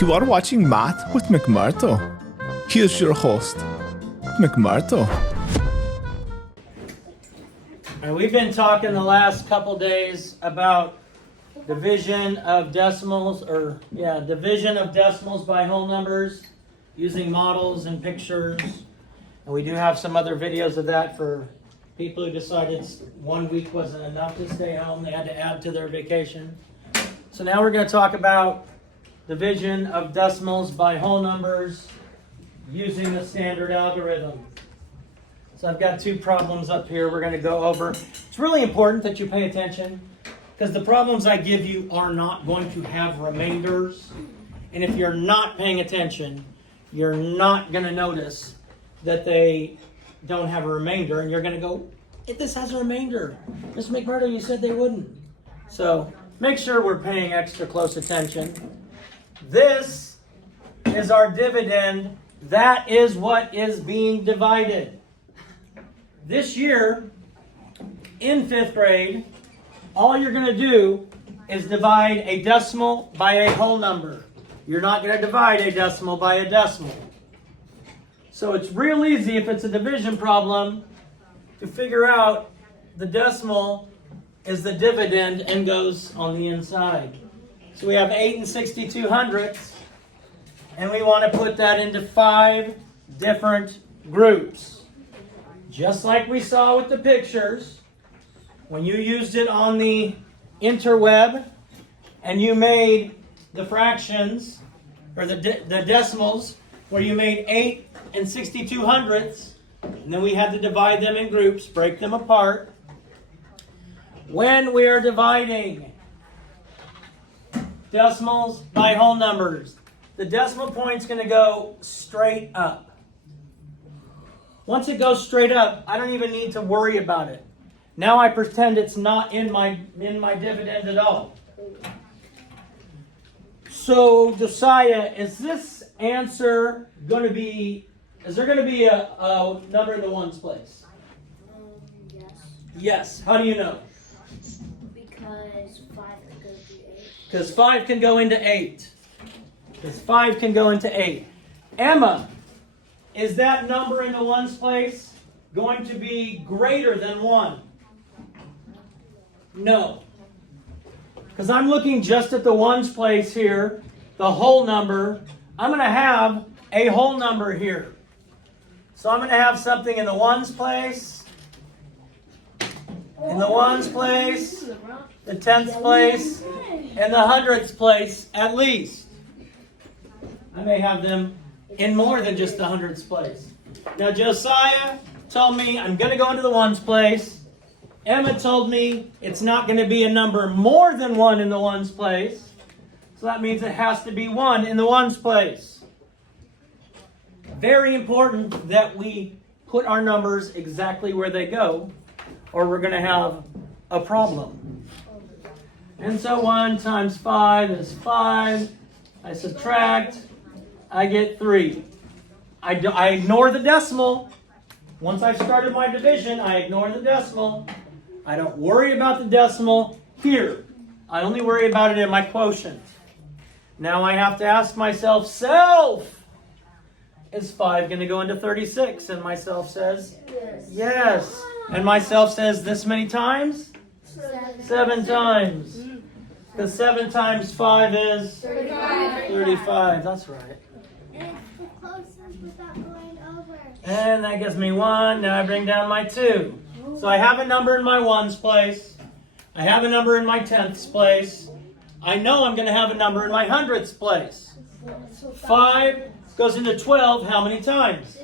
You are watching Math with McMurdo. Here's your host, McMurdo. We've been talking the last couple days about division of decimals, division of decimals by whole numbers using models and pictures. And we do have some other videos of that for people who decided 1 week wasn't enough to stay home. They had to add to their vacation. So now we're going to talk about division of decimals by whole numbers using the standard algorithm. So I've got two problems up here we're going to go over. It's really important that you pay attention because the problems I give you are not going to have remainders. And if you're not paying attention, you're not going to notice that they don't have a remainder. And you're going to go, this has a remainder. Mr. McMurdo, you said they wouldn't. So make sure we're paying extra close attention. This is our dividend. That is what is being divided. This year, in 5th grade, all you're going to do is divide a decimal by a whole number. You're not going to divide a decimal by a decimal. So it's real easy if it's a division problem to figure out the decimal is the dividend and goes on the inside. So we have 8 62/100ths, and we want to put that into 5 different groups. Just like we saw with the pictures, when you used it on the interweb and you made the fractions, or the decimals, where you made 8 62/100ths, and then we had to divide them in groups, break them apart. When we are dividing decimals by whole numbers, the decimal point's going to go straight up. Once it goes straight up, I don't even need to worry about it. Now I pretend it's not in my dividend at all. So Josiah, is this answer going to be, is there going to be a number in the ones place? Yes. Yes. How do you know? Because 5 could go to 8. Because 5 can go into 8. Because 5 can go into 8. Emma, is that number in the ones place going to be greater than 1? No. Because I'm looking just at the ones place here, the whole number. I'm going to have a whole number here. So I'm going to have something in the ones place, in the ones place, the tenths place, and the hundredths place at least. I may have them in more than just the hundredths place. Now Josiah told me I'm going to go into the ones place. Emma told me it's not going to be a number more than 1 in the ones place. So that means it has to be 1 in the ones place. Very important that we put our numbers exactly where they go, or we're going to have a problem. And so 1 times 5 is 5. I subtract. I get 3. I ignore the decimal. Once I've started my division, I ignore the decimal. I don't worry about the decimal here. I only worry about it in my quotient. Now I have to ask myself, is 5 going to go into 36? And myself says, yes. And myself says this many times? 7 times. Because 7 times 5 is 35. That's right. And that gives me 1. Now I bring down my 2. So I have a number in my ones place. I have a number in my tenths place. I know I'm going to have a number in my hundredths place. 5 goes into 12 how many times?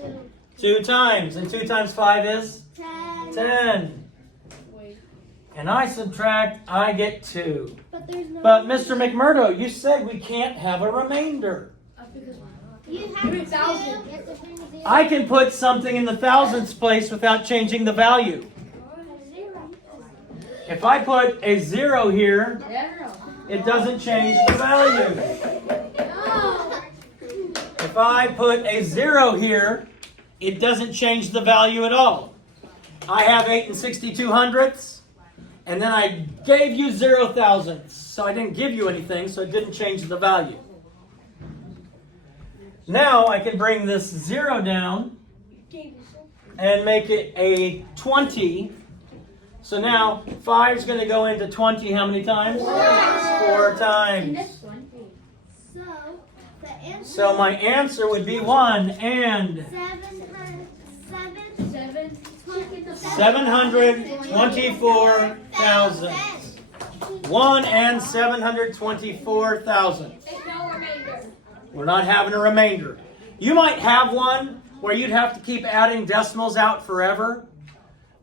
2 times. And 2 times 5 is? 10. And I subtract, I get 2. But Mr. McMurdo, you said we can't have a remainder. You have 1,000. I can put something in the thousandths place without changing the value. If I put a 0 here, it doesn't change the value. If I put a 0 here, it doesn't change the value at all. I have 8 62/100ths, and then I gave you 0 thousandths. So I didn't give you anything, so it didn't change the value. Now I can bring this 0 down and make it a 20. So now 5 is going to go into 20 how many times? 4 times. So the answer So my answer would be 1 and 724,000. 1 and 724,000. We're not having a remainder. You might have one where you'd have to keep adding decimals out forever,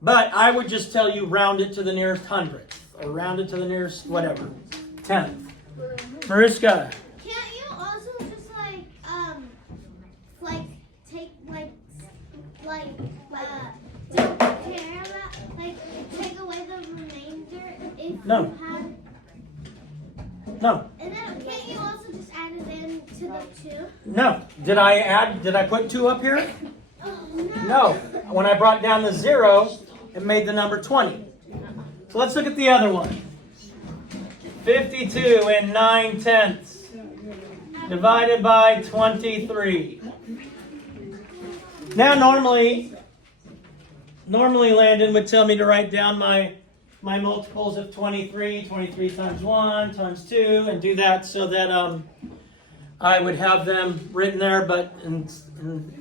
but I would just tell you round it to the nearest hundredth, or round it to the nearest whatever, 10th. Mariska, Can't you also just take don't care about take away the remainder if No. you have, no, and then can't you also just add it in to the 2? no. Did I put 2 up here? Oh no. No. When I brought down the 0, it made the number 20. So let's look at the other one. 52 and 9/10 divided by 23. Now normally Landon would tell me to write down my multiples of 23, 23 times 1 times 2, and do that so that I would have them written there, but in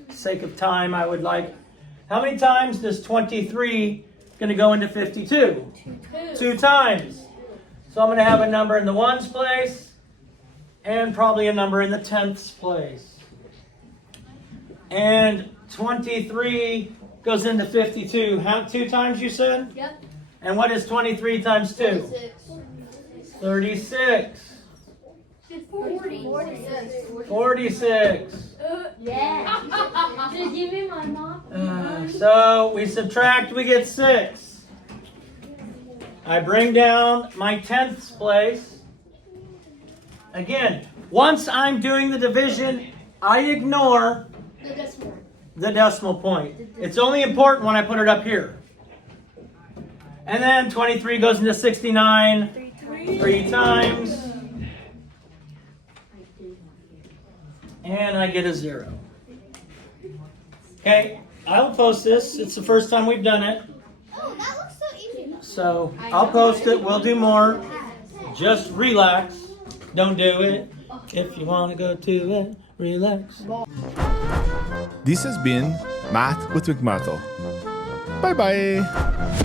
sake of time, I would like, how many times does 23 going to go into 52? 2 times. So I'm going to have a number in the ones place and probably a number in the tenths place. And 23 goes into 52. How 2 times you said? Yep. And what is 23 times 2? 36. 46. Yeah. Just give me my mom. So we subtract, we get 6. I bring down my tenths place. Again, once I'm doing the division, I ignore the decimal point. It's only important when I put it up here. And then 23 goes into 69 3 times. And I get a 0. Okay, I'll post this. It's the first time we've done it. Oh, that looks so easy. So I'll post it. We'll do more. Just relax. Don't do it. If you want to go to it, relax. This has been Math with McMurdo. Bye bye.